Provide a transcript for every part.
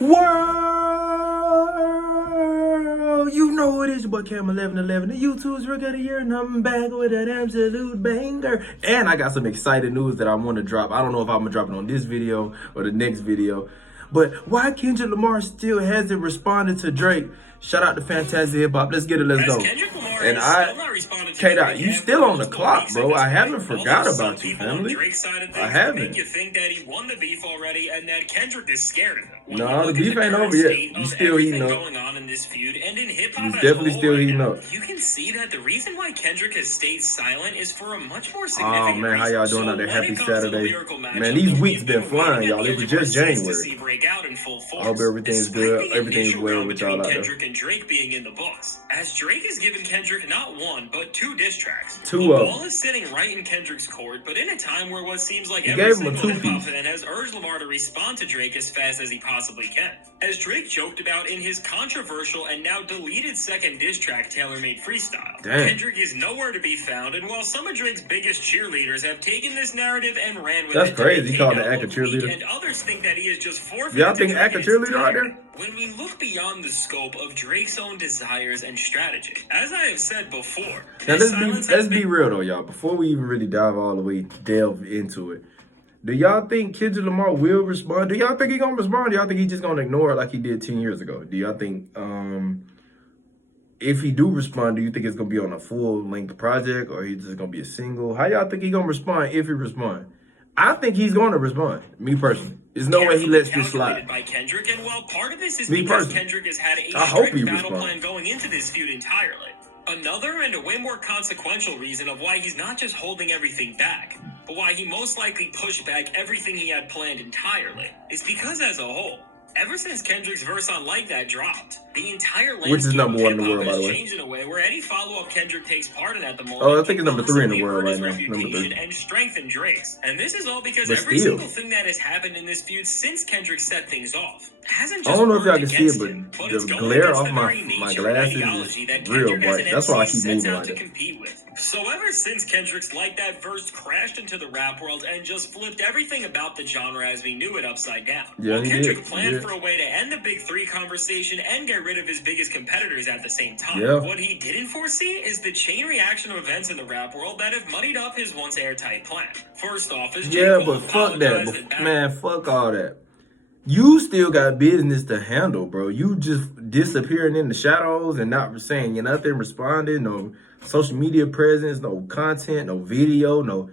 World, you know it is your boy Cam 1111. The YouTube's Rook of the Year, and I'm back with an absolute banger. And I got some exciting news that I want to drop. I don't know if I'm gonna drop it on this video or the next video, but why Kendrick Lamar still hasn't responded to Drake? Shout out to Fantastic Hip Hop. Let's get it. Let's go. And K-Dot, you still on the clock, bro. I haven't forgot about you, family. I haven't. You think that he won the beef already and that Kendrick is scared of him. No, the beef ain't over yet. You still heating up. Going on in this feud and in hip hop, definitely still heating up. You can see that the reason why Kendrick has stayed silent is for a much more significant reason. Oh man, how y'all doing out there? Happy Saturday. Man, these weeks been flying, y'all. It was just January. I hope everything's good. Everything's well with y'all out there. Kendrick and Drake being in the books, as Drake has given Kendrick not one but two diss tracks. The ball is sitting right in Kendrick's court, but in a time where what seems like every single hip-hop fan has urged Lamar to respond to Drake as fast as he possibly can. As Drake joked about in his controversial and now deleted second diss track, Tailor-Made Freestyle. Kendrick is nowhere to be found, and while some of Drake's biggest cheerleaders have taken this narrative and ran with it. That's crazy. He called the act a cheerleader. And others think that he is just forfeited. Y'all think act a cheerleader out there? When we look beyond the scope of Drake's own desires and strategy, as I have said before, now let's be real though, y'all. Before we even really delve into it, do y'all think Kendrick Lamar will respond? Do y'all think he gonna respond? Do y'all think he just gonna ignore it like he did 10 years ago? Do y'all think if he do respond, do you think it's gonna be on a full-length project or he's just gonna be a single? How y'all think he gonna respond if he respond? I think he's going to respond, me personally. There's no way he lets this slide. By Kendrick, and while part of this is me because personally. Kendrick has had a strict battle plan going into this feud entirely. Another and a way more consequential reason of why he's not just holding everything back, but why he most likely pushed back everything he had planned entirely, is because as a whole, ever since Kendrick's verse on Like That dropped, the entire landscape which is number one in the world, by the way, changed in a way where any follow-up Kendrick takes part in at the moment. Oh, I think it's number 3 in the world right now. Number 3. And strengthen Drake's. And this is all because every single thing that has happened in this feud since Kendrick set things off hasn't just I don't know if y'all can see it, but the glare off my glasses is real bright. That's why I keep moving like that. So ever since Kendrick's Like That verse crashed into the rap world and just flipped everything about the genre as we knew it upside down. Yeah, Kendrick planned for a way to end the Big Three conversation and get rid of his biggest competitors at the same time. Yeah. What he didn't foresee is the chain reaction of events in the rap world that have muddied up his once airtight plan. First off, but fuck that. Man, fuck all that. You still got business to handle, bro. You just disappearing in the shadows and not saying nothing, responding, no social media presence, no content, no video, no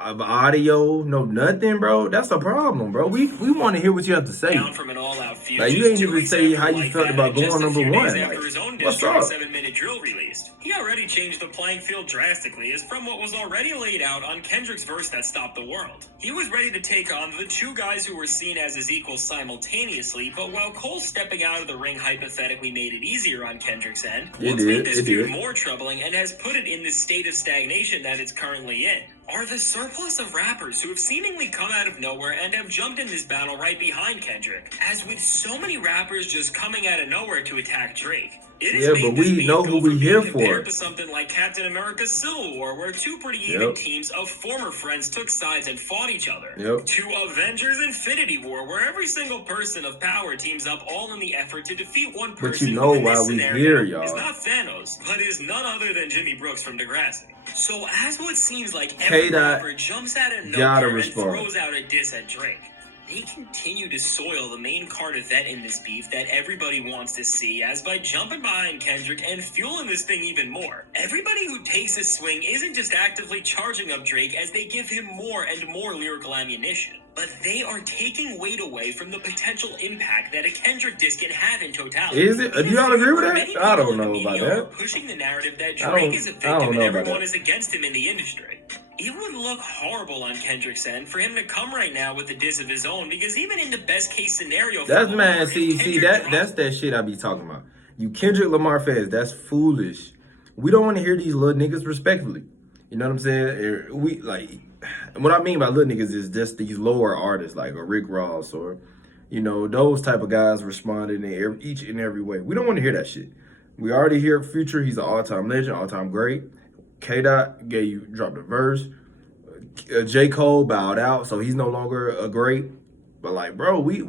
audio, no nothing, bro. That's a problem, bro. We want to hear what you have to say. From an all-out feud, like you ain't even say how you felt about going number 1. Like, what's up? 7-minute drill released. He already changed the playing field drastically, as from what was already laid out on Kendrick's verse that stopped the world. He was ready to take on the two guys who were seen as his equals simultaneously, but while Cole stepping out of the ring hypothetically made it easier on Kendrick's end, what's made this feud more troubling and has put it in the state of stagnation that it's currently in are the surplus of rappers who have seemingly come out of nowhere and have jumped in this battle right behind Kendrick. As with so many rappers just coming out of nowhere to attack Drake, but we know who we here for. To something like Captain America's Civil War, where two pretty even teams of former friends took sides and fought each other. To Avengers Infinity War, where every single person of power teams up all in the effort to defeat one person. But you know why we here, y'all. Is not Thanos, but is none other than Jimmy Brooks from Degrassi. So as what seems like every rapper jumps out of nowhere and throws out a diss at Drake, they continue to soil the main card event in this beef that everybody wants to see, as by jumping behind Kendrick and fueling this thing even more. Everybody who takes a swing isn't just actively charging up Drake as they give him more and more lyrical ammunition, but they are taking weight away from the potential impact that a Kendrick diss can have in totality. Is it? Do y'all agree with that? I don't know about that. Pushing the narrative that Drake is a victim and everyone is against him in the industry. It would look horrible on Kendrick's end for him to come right now with a diss of his own, because even in the best case scenario, that's that shit I be talking about. You Kendrick Lamar fans, that's foolish. We don't want to hear these little niggas respectfully. You know what I'm saying? We like, what I mean by little niggas is just these lower artists like a Rick Ross or those type of guys responding in each and every way. We don't want to hear that shit. We already hear Future. He's an all-time legend, all-time great. K-Dot dropped a verse. J. Cole bowed out, so he's no longer a great. But like, bro, we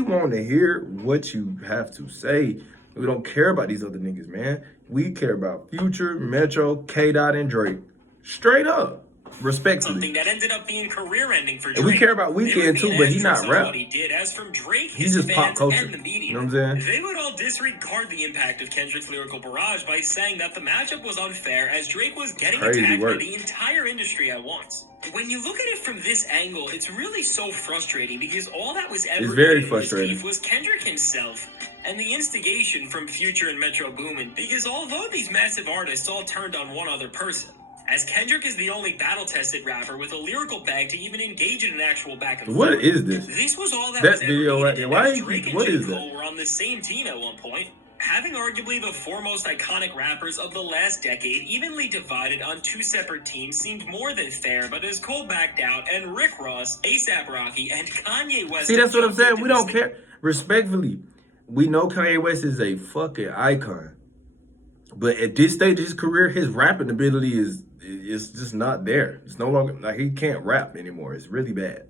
want to hear what you have to say. We don't care about these other niggas, man. We care about Future, Metro, K-Dot, and Drake. Straight up. Respectfully. Something that ended up being career-ending for Drake. And we care about Weeknd too, but he not rap. What he did. As from Drake, he's just pop culture. And the media, you know what I'm saying? They would all disregard the impact of Kendrick's lyrical barrage by saying that the matchup was unfair, as Drake was getting attacked by the entire industry at once. When you look at it from this angle, it's really so frustrating, because all that was ever in this beef was Kendrick himself and the instigation from Future and Metro Boomin. Because although these massive artists all turned on one other person, as Kendrick is the only battle-tested rapper with a lyrical bag to even engage in an actual back and forth. What is this? This was all that was video right there. Why? What is that? Were on the same team at one point. Having arguably the foremost iconic rappers of the last decade evenly divided on two separate teams seemed more than fair, but as Cole backed out and Rick Ross, A$AP Rocky, and Kanye West... See, that's what I'm saying. We don't care. Respectfully, we know Kanye West is a fucking icon. But at this stage of his career, his rapping ability is just not there. It's no longer, like, he can't rap anymore. It's really bad.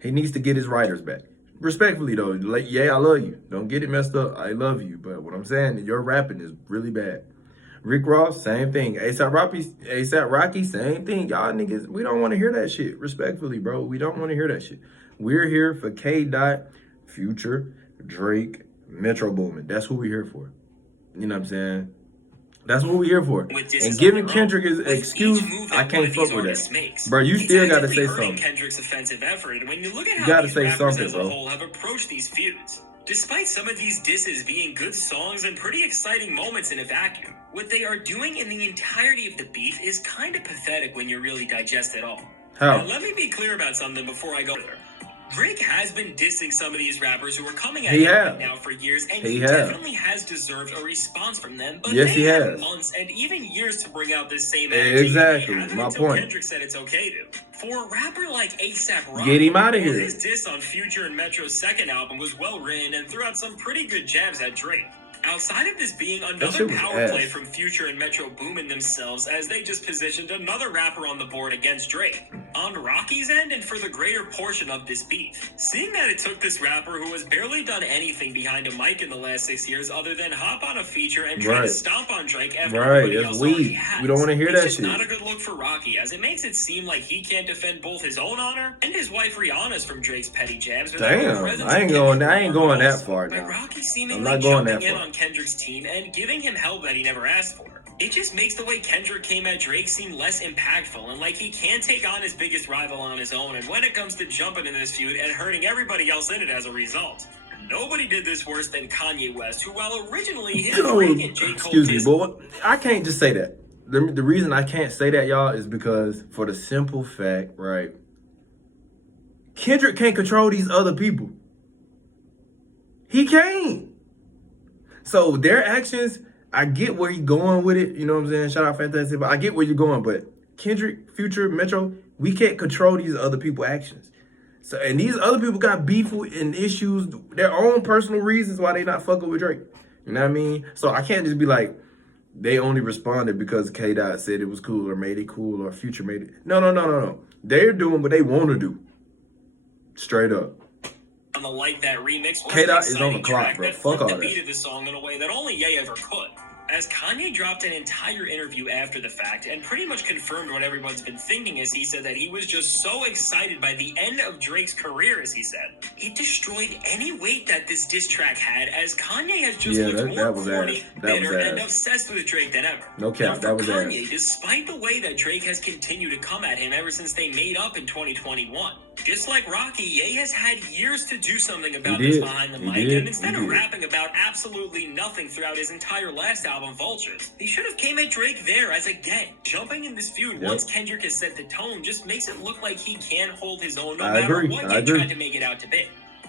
He needs to get his writers back. Respectfully, though, like, yeah, I love you. Don't get it messed up. I love you. But what I'm saying, your rapping is really bad. Rick Ross, same thing. A$AP Rocky, same thing. Y'all niggas, we don't want to hear that shit. Respectfully, bro. We don't want to hear that shit. We're here for K-Dot, Future, Drake, Metro Boomin. That's who we're here for. You know what I'm saying? That's what we're here for. And giving Kendrick his excuse, I can't fuck with that. Bro, you still got to say something. Kendrick's offensive effort, and when you look at how you gotta these say something, as a whole have approached these feuds, despite some of these disses being good songs and pretty exciting moments in a vacuum, what they are doing in the entirety of the beef is kind of pathetic when you really digest it all. How? Now, let me be clear about something before I go there. Drake has been dissing some of these rappers who are coming at him right now for years, and he definitely has deserved a response from them. But they had months and even years to bring out this same energy. Exactly, my point. Kendrick said it's okay to. For a rapper like A$AP Rocky, get him out of here. His diss on Future and Metro's second album was well written and threw out some pretty good jabs at Drake. Outside of this being another power play from Future and Metro Boomin themselves, as they just positioned another rapper on the board against Drake. On Rocky's end, and for the greater portion of this beef, seeing that it took this rapper who has barely done anything behind a mic in the last 6 years other than hop on a feature and try to stomp on Drake after everybody else already has. We don't want to hear that shit. It's not a good look for Rocky, as it makes it seem like he can't defend both his own honor and his wife Rihanna's from Drake's petty jabs. Damn, I ain't going that far now. Rocky seemingly jumping in on Kendrick's team and giving him help that he never asked for. It just makes the way Kendrick came at Drake seem less impactful, and like he can't take on his biggest rival on his own, and when it comes to jumping in this feud and hurting everybody else in it as a result. Nobody did this worse than Kanye West, who while originally his Drake and J. Cole... Excuse me, but I can't just say that. The reason I can't say that, y'all, is because for the simple fact, right, Kendrick can't control these other people. He can't. So their actions, I get where you're going with it. You know what I'm saying? Shout out Fantastic. But I get where you're going. But Kendrick, Future, Metro, we can't control these other people's actions. So, and these other people got beef and issues, their own personal reasons why they not fucking with Drake. You know what I mean? So I can't just be like, they only responded because K-Dot said it was cool or made it cool or Future made it. No. They're doing what they want to do. Straight up. On the Like That remix, K-Dot is on the clock, bro. Fuck all that. The beat of the song in a way that only Ye ever could. As Kanye dropped an entire interview after the fact and pretty much confirmed what everyone's been thinking, as he said that he was just so excited by the end of Drake's career, as he said. It destroyed any weight that this diss track had, as Kanye has just looked more corny, bitter, and obsessed with Drake than ever. No cap, that was Kanye, despite the way that Drake has continued to come at him ever since they made up in 2021. Just like Rocky, Ye has had years to do something about this behind the mic, and instead of rapping about absolutely nothing throughout his entire last album, Vultures, he should have came at Drake there, as again, jumping in this feud once Kendrick has set the tone just makes it look like he can't hold his own no matter what Ye tried to make it out to be.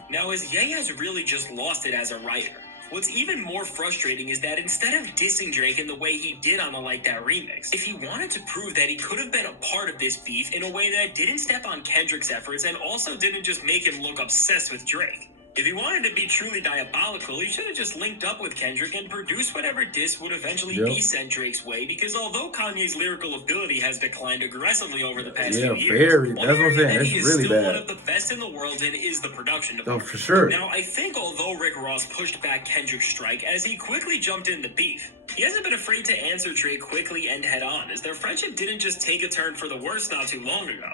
Now, as Ye has really just lost it as a writer, what's even more frustrating is that instead of dissing Drake in the way he did on the Like That remix, if he wanted to prove that he could have been a part of this beef in a way that didn't step on Kendrick's efforts and also didn't just make him look obsessed with Drake, If he wanted to be truly diabolical, he should have just linked up with Kendrick and produced whatever diss would eventually be sent Drake's way, because although Kanye's lyrical ability has declined aggressively over the past few years, very. That's what I'm saying. That's he is really still bad. one of the best in the world and is the production department. Oh, for sure. Now, I think although Rick Ross pushed back Kendrick's strike as he quickly jumped in the beef, he hasn't been afraid to answer Drake quickly and head on, as their friendship didn't just take a turn for the worse not too long ago.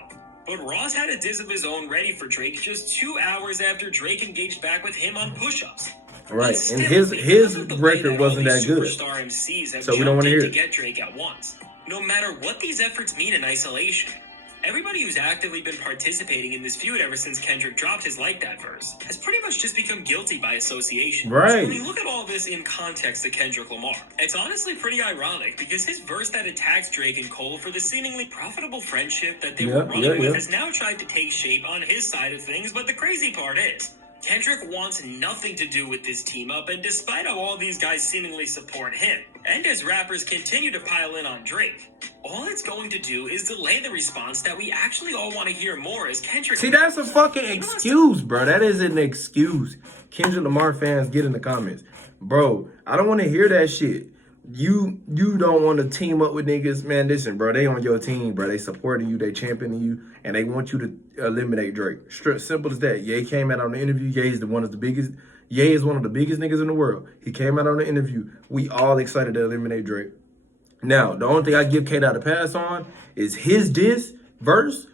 But Ross had a diss of his own ready for Drake just 2 hours after Drake engaged back with him on push-ups. Right, and his record wasn't that good, superstar MCs have so we don't want to hear to it. get Drake at once. No matter what these efforts mean in isolation, everybody who's actively been participating in this feud ever since Kendrick dropped his Like That verse has pretty much just become guilty by association. Right. So when you look at all this in context to Kendrick Lamar, it's honestly pretty ironic because his verse that attacks Drake and Cole for the seemingly profitable friendship that they were running with has now tried to take shape on his side of things, but the crazy part is, Kendrick wants nothing to do with this team up, and despite how all these guys seemingly support him, and as rappers continue to pile in on Drake, all it's going to do is delay the response that we actually all want to hear more as Kendrick... See, that's a fucking excuse, bro. That is an excuse. Kendrick Lamar fans, get in the comments. Bro, I don't want to hear that shit. You don't want to team up with niggas. Man, listen, bro, they on your team, bro. They supporting you, they championing you, and they want you to eliminate Drake. Simple as that. Ye came out on the interview. Ye is one of the biggest niggas in the world. He came out on the interview. We all excited to eliminate Drake. Now, the only thing I give K-Dot a pass on is his diss verse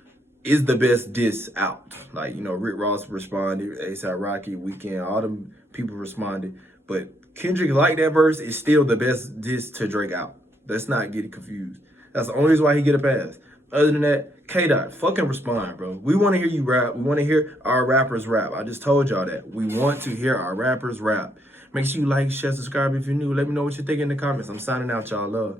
is the best diss out. Like, you know, Rick Ross responded, A$AP Rocky, Weeknd, all them people responded. But Kendrick Like That verse is still the best diss to Drake out. Let's not get it confused. That's the only reason why he get a pass. Other than that, K-Dot, fucking respond, bro. We want to hear you rap. We want to hear our rappers rap. I just told y'all that. We want to hear our rappers rap. Make sure you like, share, subscribe if you're new. Let me know what you think in the comments. I'm signing out, y'all. Love.